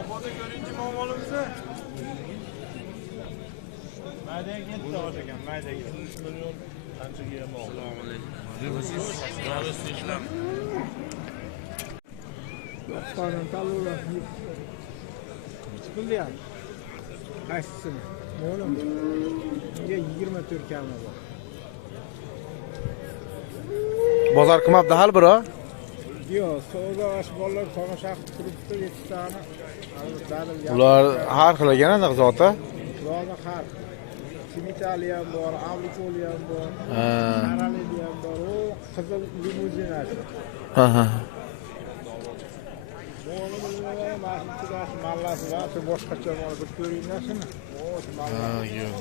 Zapoda ko'rinchi muammolimizni. Mayda ketdi o'shagan, mayda ketdi. 3 million qanchaga ham oldi. Assalomu alaykum. Qonun tanlovlar. Chiqilgan. Qaysisini? O'g'lim. Unga 24 kami bor. Bozor qilmabdi hal biro. Yo'q, savdo ash bolalar tomosha qilib turibdi, 7 tani. Ular har xil ekan zoti. Zoti har. Simitali ham bor, avlikoli ham bor. Qarali ham bor. O qizil limuzin ash. Ha. Mallasi va shu boshqacha bor, bir ko'ringlarmi? O, mallasi. Yo'q.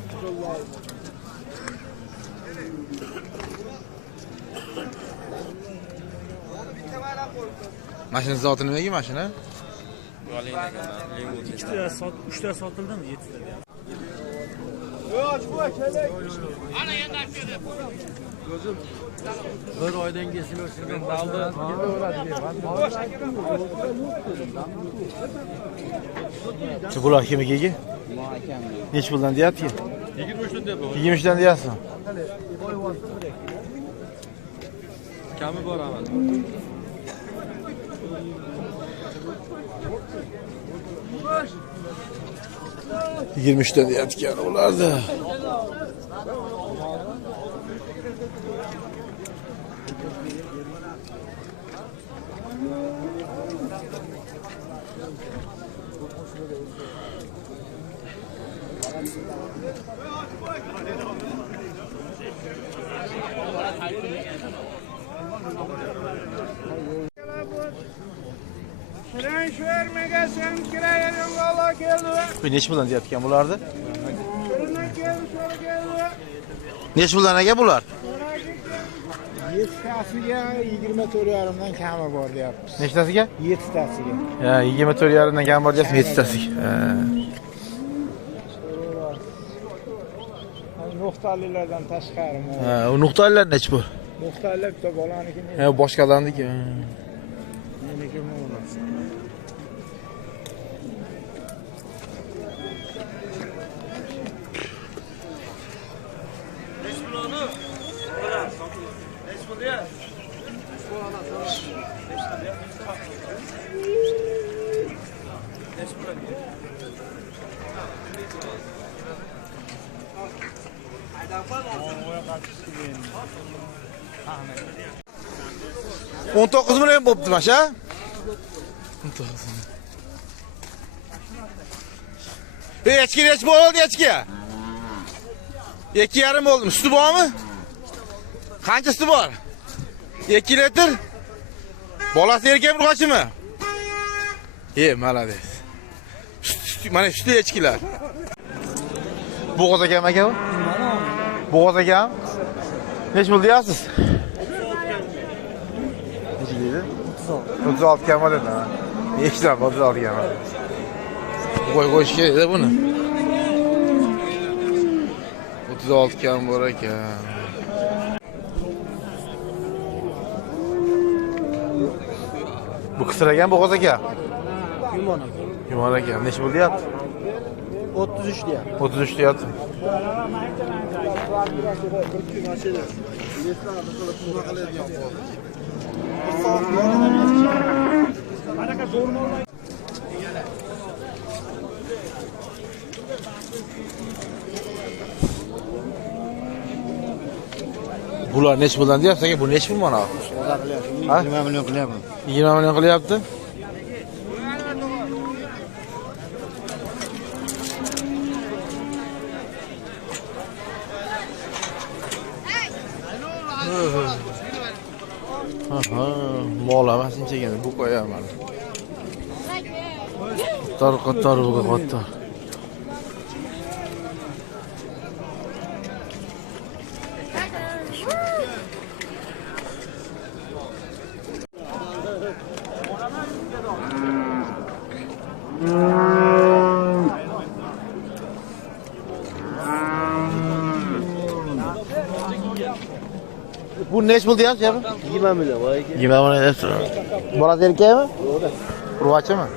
Mashina zoti nimaga mashina? Uchta sotildimi? 7 ta. Ana endi askeri. Ko'zim bir oydan kesin o'sirgan dalda Shu bular kimniki? Nech puldan deyapti? 23 dan deyapti. 23 dan deyapsiz. Kami bor amal. Yigirma uchdan deyapti ularda. Bu nech puldan deyotgan bularni? Nech puldan aka bular? Yettasiga 24,5 dan kami bor deyapmiz. Nechtasiga? 7tasiga. Ha, 24,5 dan kam bor deyapsiz, 7tasiga. Nuqtalilardan tashqari. Ha, u nuqtalilar nech bu? Nuqtalilar bitta bolaniki. Ha, boshqalarniki. Meniki bo'lmas. On 9 million bo'pti masha. 19. Echki nech bo'ldi echki? 2,5 bo'ldi. Suti bormi? Qancha suti bor? 2 litr. Bolasi erkakmi qochimi? Malades. Mana suti echkilar. Bo'g'oz akam aka bu? Bo'g'oz akam? Nech bo'ldi deyapsiz? Nech deydi? 36 kam dedi. Eshitdim, 36 kam. Qo'yish kerak-da buni. 36 kam bor ekan. Bu qisragan bo'g'oz aka. Yumon aka. Yumon aka, nech bo'ldi deyapti? 33 deyapti. 33 deyapti. Bular nech puldan deyapsiz aka? Bu nech pul mana? 20 million qilyapman. 20 million qilyapti. Aha, mol emas shunchagina bu qo'yaman. Qator bu qator. Bu nech pul deyapsiz? 20 million. 20 million deyapsiz. Bolasi erkakmi? Urg'ochimi?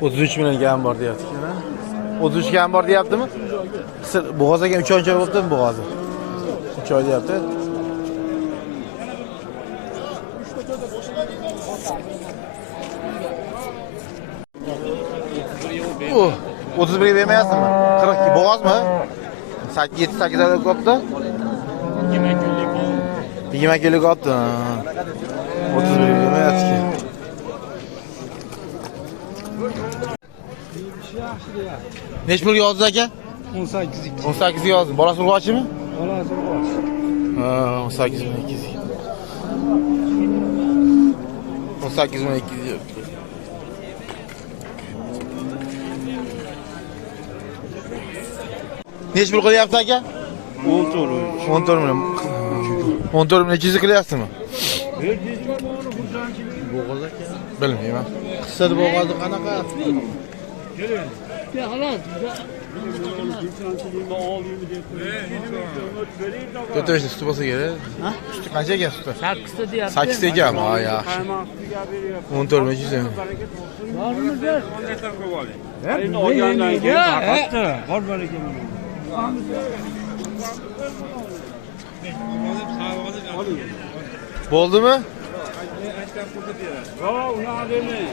$33 million ham bor deyapti. 33 ham bor deyaptimi? Bo'g'oz aka 3 oy bo'libdimi bo'g'ozi? 3 oy deyapti. Oh, 31 bermayapsizmi? 42 bo'g'ozmi? 7-8 oylik bo'libdi. 20 kunlik olibdi. 31 bermayapti. Neç pul yozdi aka? 18. 18 yozdi. Bolasi urg'ochimi? Bolasi urg'och. Ha, 18.200. 18.200. Neç pul qilyapti aka? 14 million. 14 million 200 qilyapsizmi? Bo'g'oz aka. Bilmayman. Qissada bo'g'ozni qanaqa? To'rtta beshta suti bo'lsa kerak. Ha? Suti qancha ekan suti? 8 ta deyapti. 8 ta ekan. Ha, yaxshi. 14 million 200. Bormi ber? Endi olgandan keyin faqatda bor ekan. Bo'ldimi? Ha, unaqa demang.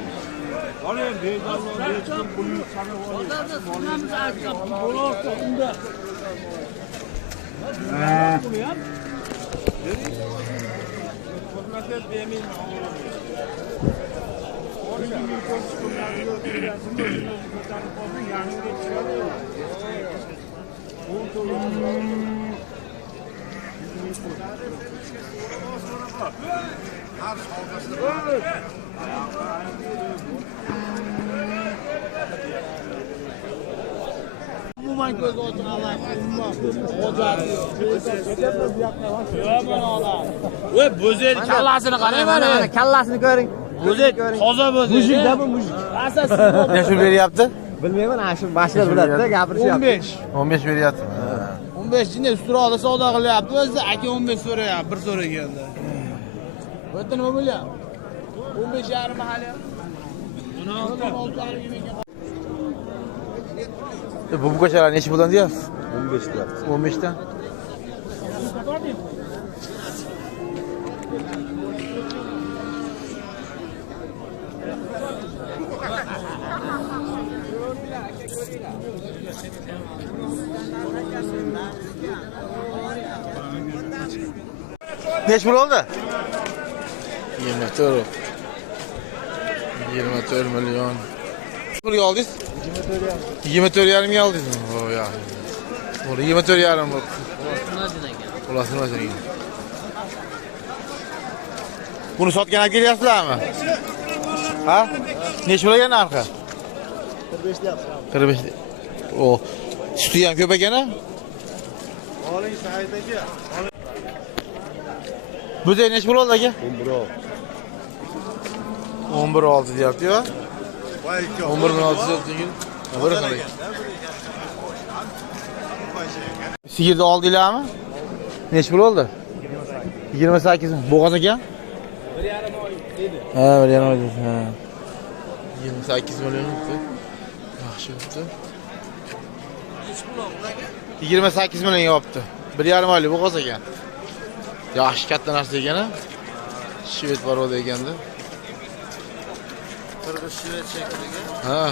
Oling, bezorlar, hech pulni sanab oling. Umuman ko'z ochib Voy, bo'zel kallasini qarang mana. kallasini ko'ring. Bo'zel toza bo'zel. Mujikda bu mujik. Asosiy Necha pul beryapti? bilmayman, ana shu boshqa biladi-da, gapirishyapti. 15 beryapti. 15 jinni ustroqda savdo qilyapti. O'zi aka 15 so'rayapti, bir so'raganda. Bu yerda nima bo'lyapti? 15 yarim hali. 16 Bu ko'chalar necha puldan deyapsiz? 15 deyapti. 15 dan. Neç pul oldu? 24 milyon. Pul aldınız? 24 yarım aldınız mı? O ya. Orada 24 yarım bak. Olasın olacak. Bunu satken geliyorsunuz mı? Ha? Neç pul gene arka? 45 deyapti. 45. O sütü yan köpek gene? Oling Saidaka. Bu da neç pul oldu ki? 11 ol. 11 oldu deyapti ya. 11'in altısı oldu gün. Bırak alayım. Sigirde oldu ila mı? Neç pul oldu? 28 mi? Boğaz eken? 1,5 oy dedi. Ha, 1,5 oy dedi. Ha. 28 milyon oldu. Yaxshi oldu. 28 milyon yaptı. 1,5 oylik boğaz eken. Yaxshi katta narsa ekan ha. Shvet bor edi ekanda. Qirg'iz shvet shekliga. Ha.